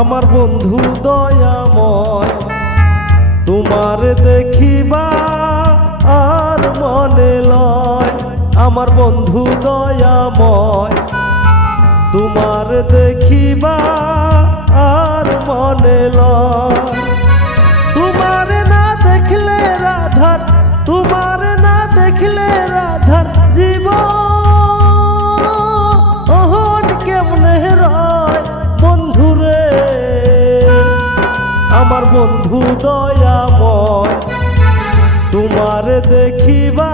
আমার বন্ধু দয়াময়, তোমার দেখিবা আর মনে লয়। আমার বন্ধু দয়াময়, তোমার দেখিবা আর মনে লয়। তোমার না দেখলে রাধার, তোমার না দেখলে রাধার জীবন কেমনে রয় বন্ধুরে। আমার বন্ধু দয়াময়, তোমার দেখিবা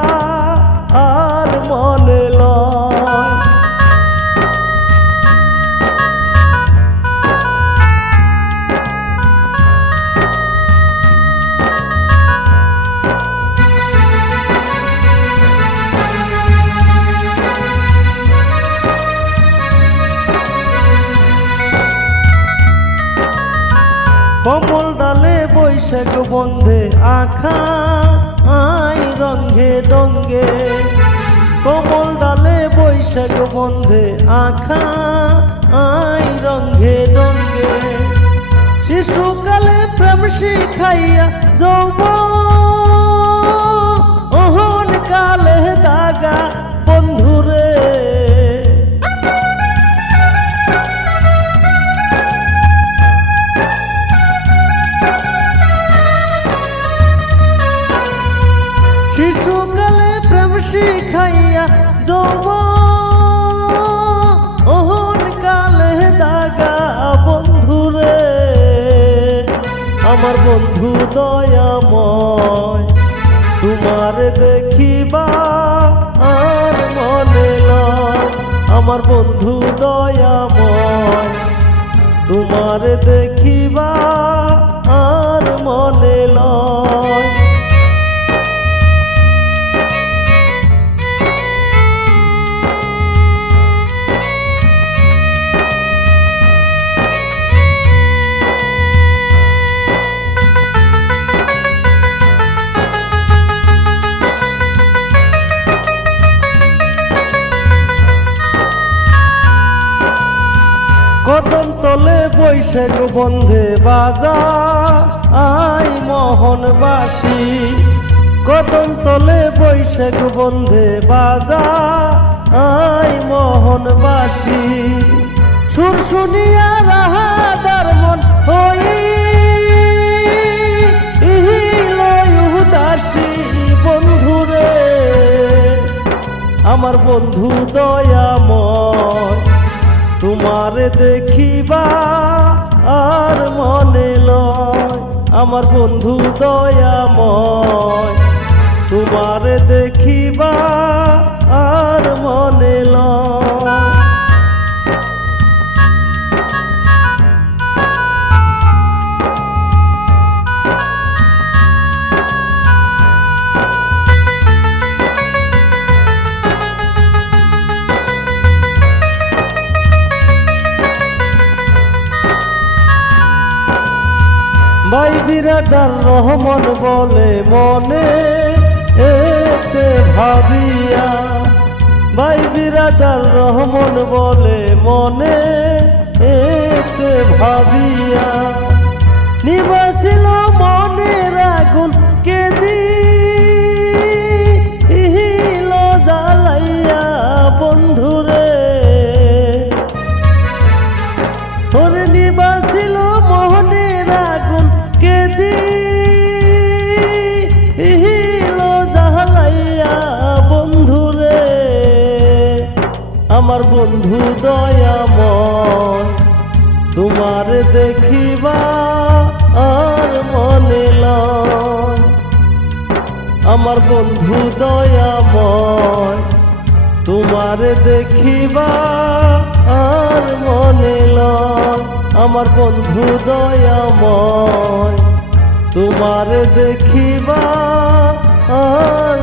আর মনে লয়। কমল ডালে বৈশাখ বন্ধে আখা আই রঙ্গে ডঙ্গে। কমল ডালে বৈশাখ বন্ধে আখা আই রঙ্গে ডঙ্গে। শিশুকালে প্রেম শিখাইয়া যৌবন কালে দাগা বন্ধুরে। শিশুকালে প্রেম শিখাইয়া যৌবন কালে দাগা বন্ধুরে। আমার বন্ধু দয়াময়, তোমার দেখিবা আর মনে লয়। আমার বন্ধু দয়াময়, তোমার দেখিবা আর মনে লয়। কদম তলে বৈশাখ বন্ধে বাজা আই মোহনবাসী। কদম তলে বৈশাখ বন্ধে বাজা আই মোহনবাসী। সুর শুনিয়া রাহাদার মন হইল উদাসী বন্ধুরে। আমার বন্ধু দয়াময়, তোমার দেখিবা আর মনে লয়। আমার বন্ধু দয়াময়, তোমার দেখিবা আর মনে লয়। ভাই বিরাদার রহমান বলে মনে এতে ভাবিয়া। ভাই বিরাদার রহমান বলে মনে এতে ভাবিয়া। নিবাসিল মনের আগুন কেদিল জ্বালাইয়া বন্ধুরে। ওরে নিবাসিল মোহনের আগুন কেদিল জ্বালাইয়া বন্ধুরে। আমার বন্ধু দয়াময়, তোমার দেখিবা আর মনে লয়। আমার বন্ধু দয়াময়, তোমার দেখিবা আর মনে লয়। আমার বন্ধু দয়াময়, তোমার দেখিবা আর